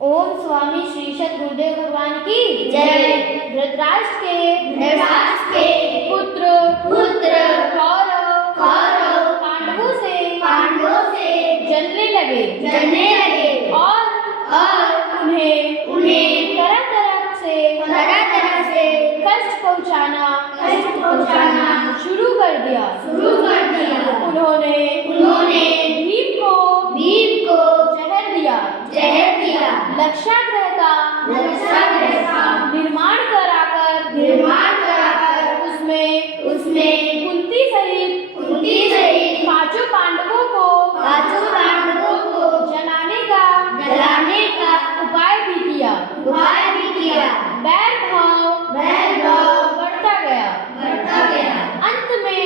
ओम स्वामी श्री सत गुरुदेव भगवान की जय। धृतराष्ट्र के पुत्र कौरव पांडवों से जलने लगे और उन्हें तरह तरह से कष्ट पहुंचाना शुरू कर दिया। उन्होंने भीम को जहर दिया। लक्षाग्रह का निर्माण कराकर उसमें कुंती सहित पांचों पांडवों को जलाने का उपाय भी किया। बैर भाव बढ़ता गया। अंत में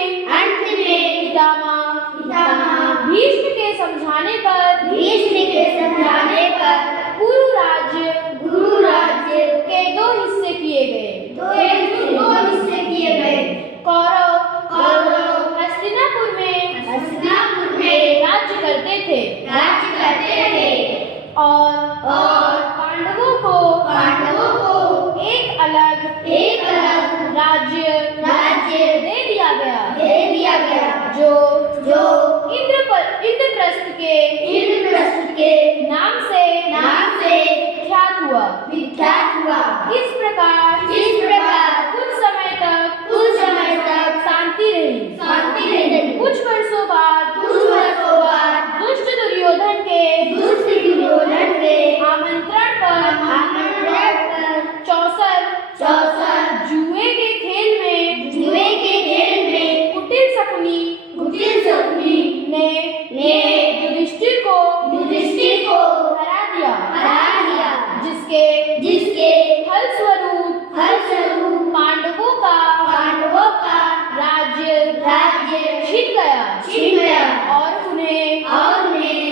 पितामह भीष्म के समझाने पर गुरु राज्य के दो हिस्से किए गए। कौरव हस्तिनापुर में राज्य करते थे और पांडवों को एक अलग राज्य दे दिया गया जो इंद्रप्रस्थ के नाम से विख्यात हुआ। इस प्रकार कुछ समय तक शांति रही। कुछ वर्षों बाद दुष्ट दुर्योधन के आमंत्रण पर चौसर जुए के खेल में कुटिल शकुनी ने युधिष्ठिर को हरा दिया। जिसके फलस्वरूप पांडवों का राज्य छिन गया और उन्हें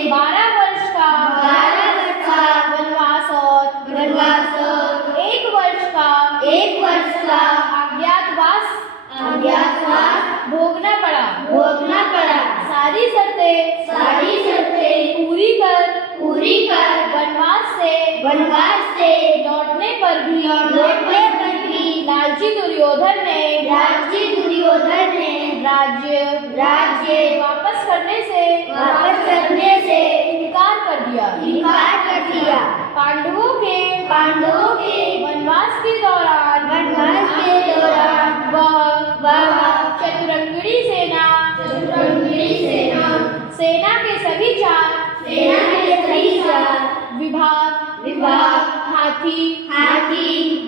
12 वर्ष का वनवास और 1 वर्ष का अज्ञातवास भोगना पड़ा। सारी शर्तें पूरी कर वनवास से लौटने पर भी लालची दुर्योधन ने राज्य वापस करने से इनकार कर दिया। पांडवों के वनवास के दौरान वह चतुरंगिणी सेना के सभी चार विभाग हाथी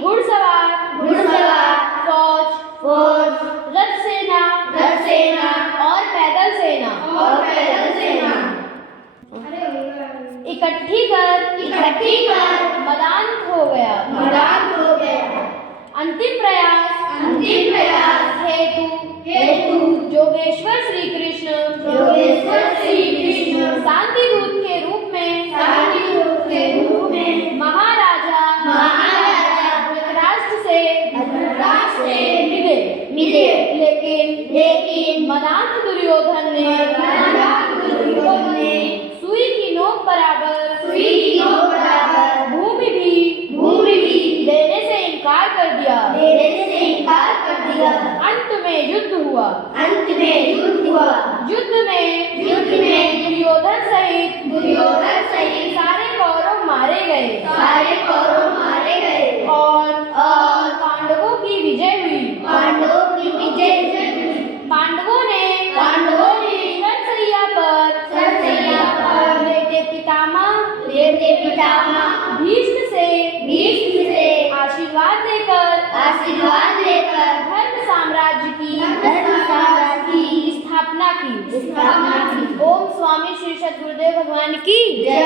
घुड़सवार फौज रथ सेना और पैदल सेना इकट्ठी कर मदान हो गया। अंतिम प्रयास हेतु जोगेश्वर श्री कृष्ण शांति दूत के रूप में महाराजा धृतराष्ट्र से मिले। लेकिन मदांत दुर्योधन ने सुई की नोक बराबर भूमि भी देने से इनकार कर दिया। अंत में युद्ध हुआ। युद्ध में दुर्योधन सहित सारे कौरव मारे गए और पांडवों की विजय हुई। पांडवों ने सरसैया पर बेटे पितामह भीष्म से आशीर्वाद लेकर धर्म साम्राज्य की स्थापना की। ओम स्वामी श्री सत गुरुदेव भगवान की जय।